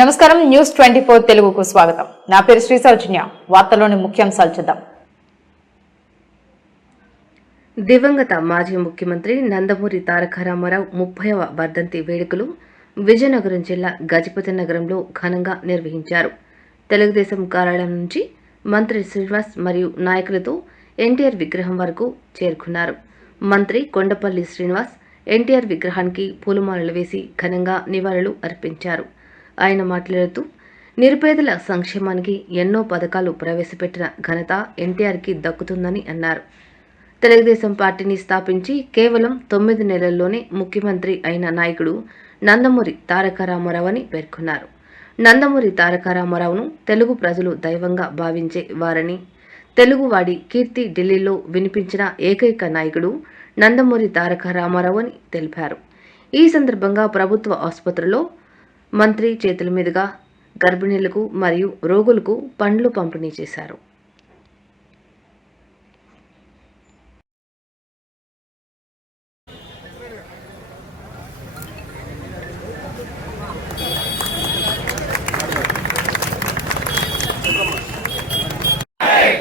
నమస్కారం న్యూస్ 24 తెలుగుకు స్వాగతం. నా పేరు శ్రీ సౌజన్య. వార్తల్లోని ముఖ్యాంశాలు చూద్దాం. దివంగత మాజీ ముఖ్యమంత్రి నందమూరి తారక రామారావు 30వ వర్ధంతి వేడుకలు విజయనగరం జిల్లా గజపతి నగరంలో ఘనంగా నిర్వహించారు. తెలుగుదేశం కార్యాలయం నుంచి మంత్రి శ్రీనివాస్ మరియు నాయకులతో ఎన్టీఆర్ విగ్రహం వరకు చేరుకున్నారు. మంత్రి కొండపల్లి శ్రీనివాస్ ఎన్టీఆర్ విగ్రహానికి పూలమాలలు వేసి ఘనంగా నివాళులు అర్పించారు. ఆయన మాట్లాడుతూ నిరుపేదల సంక్షేమానికి ఎన్నో పథకాలు ప్రవేశపెట్టిన ఘనత ఎన్టీఆర్కి దక్కుతుందని అన్నారు. తెలుగుదేశం పార్టీని స్థాపించి కేవలం 9 నెలల్లోనే ముఖ్యమంత్రి అయిన నాయకుడు నందమూరి తారక రామారావు అని పేర్కొన్నారు. నందమూరి తారక రామారావును తెలుగు ప్రజలు దైవంగా భావించే వారని, తెలుగువాడి కీర్తి ఢిల్లీలో వినిపించిన ఏకైక నాయకుడు నందమూరి తారక రామారావు అని తెలిపారు. ఈ సందర్భంగా ప్రభుత్వ ఆసుపత్రిలో మంత్రి చేతుల మీదుగా గర్భిణీలకు మరియు రోగులకు పండ్లు పంపిణీ చేశారు.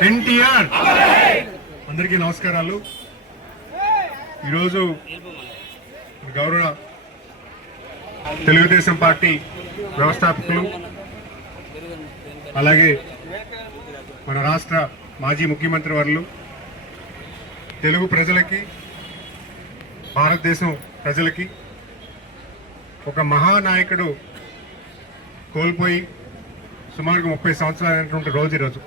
ఎన్టీఆర్ అందరికీ నమస్కారాలు. ఈరోజు గౌరవ తెలుగుదేశం పార్టీ వ్యవస్థాపకులు అలాగే మన రాష్ట్ర మాజీ ముఖ్యమంత్రి వర్యులు తెలుగు ప్రజలకి, భారతదేశం ప్రజలకి ఒక మహానాయకుడు కోల్పోయి సుమారుగా 30 సంవత్సరాలు అయినటువంటి రోజు ఈరోజు.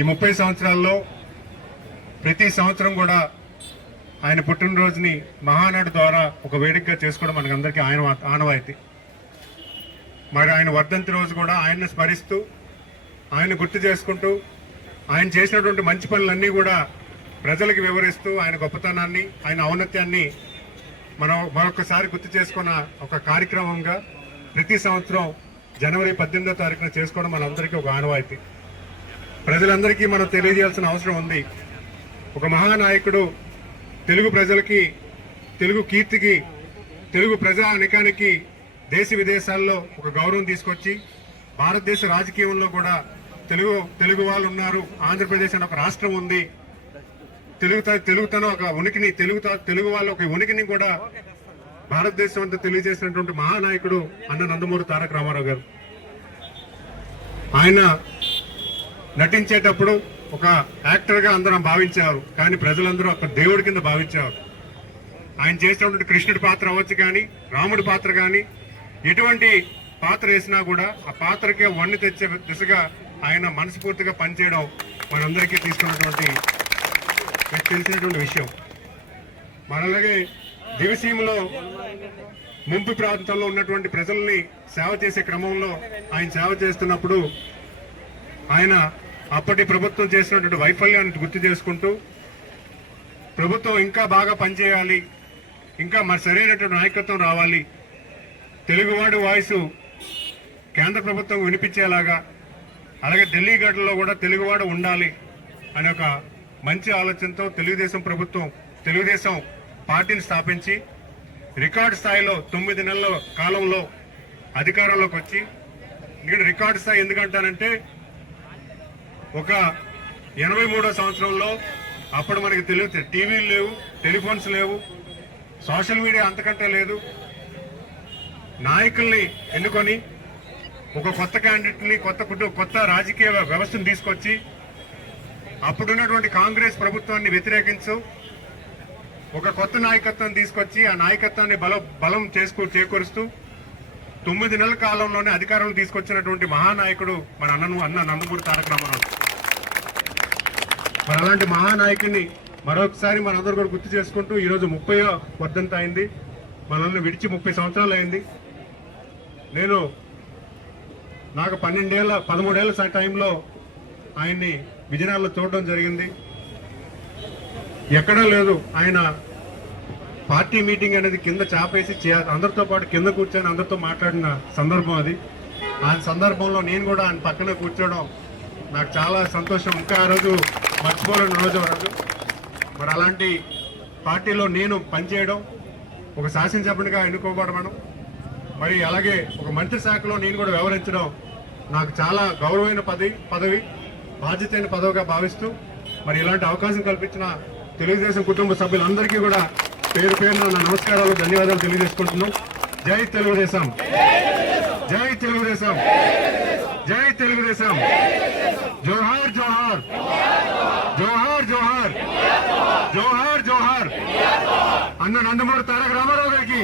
ఈ 30 సంవత్సరాల్లో ప్రతి సంవత్సరం కూడా ఆయన పుట్టినరోజుని మహానాడు ద్వారా ఒక వేడుకగా చేసుకోవడం మనకందరికీ ఆనవాయితీ. మరి ఆయన వర్ధంతి రోజు కూడా ఆయన్ని స్మరిస్తూ, ఆయన గుర్తు చేసుకుంటూ, ఆయన చేసినటువంటి మంచి పనులన్నీ కూడా ప్రజలకు వివరిస్తూ, ఆయన గొప్పతనాన్ని, ఆయన ఔన్నత్యాన్ని మనం మరొకసారి గుర్తు చేసుకున్న ఒక కార్యక్రమంగా ప్రతి సంవత్సరం జనవరి 18వ తారీఖున చేసుకోవడం మనందరికీ ఒక ఆనవాయితీ. ప్రజలందరికీ మనం తెలియజేయాల్సిన అవసరం ఉంది. ఒక మహానాయకుడు తెలుగు ప్రజలకి, తెలుగు కీర్తికి, తెలుగు ప్రజానికానికి దేశ విదేశాల్లో ఒక గౌరవం తీసుకొచ్చి భారతదేశ రాజకీయంలో కూడా తెలుగు వాళ్ళు ఉన్నారు, ఆంధ్రప్రదేశ్ అని ఒక రాష్ట్రం ఉంది, తెలుగుతనం ఒక ఉనికిని, తెలుగు వాళ్ళ ఒక ఉనికిని కూడా భారతదేశం అంతా తెలియజేసినటువంటి మహానాయకుడు అన్న నందమూరి తారక రామారావు గారు. ఆయన నటించేటప్పుడు ఒక యాక్టర్గా అందరం భావించారు, కానీ ప్రజలందరూ ఒక దేవుడి కింద భావించారు. ఆయన చేసినటువంటి కృష్ణుడి పాత్ర అవ్వచ్చు కానీ, రాముడి పాత్ర కానీ, ఎటువంటి పాత్ర వేసినా కూడా ఆ పాత్రకే వన్నె తెచ్చే దిశగా ఆయన మనస్ఫూర్తిగా పనిచేయడం మనందరికీ తెలిసినటువంటి విషయం. మనలాగే దివిసీమలో ముంపు ప్రాంతంలో ఉన్నటువంటి ప్రజల్ని సేవ చేసే క్రమంలో ఆయన సేవ చేస్తున్నప్పుడు ఆయన అప్పటి ప్రభుత్వం చేసినటువంటి వైఫల్యాన్ని గుర్తు చేసుకుంటూ, ప్రభుత్వం ఇంకా బాగా పనిచేయాలి, ఇంకా మరి సరైనటువంటి నాయకత్వం రావాలి, తెలుగువాడి వాయిస్ కేంద్ర ప్రభుత్వం వినిపించేలాగా, అలాగే ఢిల్లీ గడ్డలో కూడా తెలుగువాడు ఉండాలి అనే ఒక మంచి ఆలోచనతో తెలుగుదేశం పార్టీని స్థాపించి రికార్డు స్థాయిలో 9 నెలల కాలంలో అధికారంలోకి వచ్చి, నేను రికార్డు స్థాయి ఎందుకంటానంటే ఒక 83వ సంవత్సరంలో అప్పుడు మనకి టీవీలు లేవు, టెలిఫోన్స్ లేవు, సోషల్ మీడియా అంతకంటే లేదు. నాయకుల్ని ఎన్నుకొని ఒక కొత్త క్యాండిడేట్ని, కొత్త రాజకీయ వ్యవస్థను తీసుకొచ్చి అప్పుడున్నటువంటి కాంగ్రెస్ ప్రభుత్వాన్ని వ్యతిరేకించు ఒక కొత్త నాయకత్వం తీసుకొచ్చి ఆ నాయకత్వాన్ని బలం చేకూరుస్తూ 9 నెలల కాలంలోనే అధికారంలో తీసుకొచ్చినటువంటి మహానాయకుడు మన అన్న నందమూరి తారక రామారావు. మరి అలాంటి మహానాయకుడిని మరొకసారి మనందరూ కూడా గుర్తు చేసుకుంటూ ఈరోజు 30వ వర్ధంతి అయింది. మనల్ని విడిచి 30 సంవత్సరాలు అయింది. నాకు 13 ఏళ్ల టైంలో ఆయన్ని విజయనగరంలో చూడడం జరిగింది. ఎక్కడా లేదు ఆయన పార్టీ మీటింగ్ అనేది కింద చాపేసి అందరితో పాటు కింద కూర్చొని అందరితో మాట్లాడిన సందర్భం అది. ఆ సందర్భంలో నేను కూడా ఆయన పక్కన కూర్చోవడం నాకు చాలా సంతోషం. ఇంకా ఆ రోజు మర్చిపోలేని రోజు. మరి అలాంటి పార్టీలో నేను పనిచేయడం, ఒక శాసనసభ్యునిగా ఎన్నుకోబడడం, మరి అలాగే ఒక మంత్రి శాఖలో నేను కూడా వ్యవహరించడం నాకు చాలా గౌరవమైన పదవి బాధ్యతైన పదవిగా భావిస్తూ మరి ఇలాంటి అవకాశం కల్పించిన తెలుగుదేశం కుటుంబ సభ్యులందరికీ కూడా పేరు పేరున నా నమస్కారాలు ధన్యవాదాలు తెలియజేసుకుంటున్నాం. జై తెలుగుదేశం, జై తెలుగుదేశం, జై తెలుగుదేశం, జోహార్ జోహార్, జోహార్ జోహార్, జోహార్ జోహార్ అన్న నందమూరి తారక రామారావు గారికి.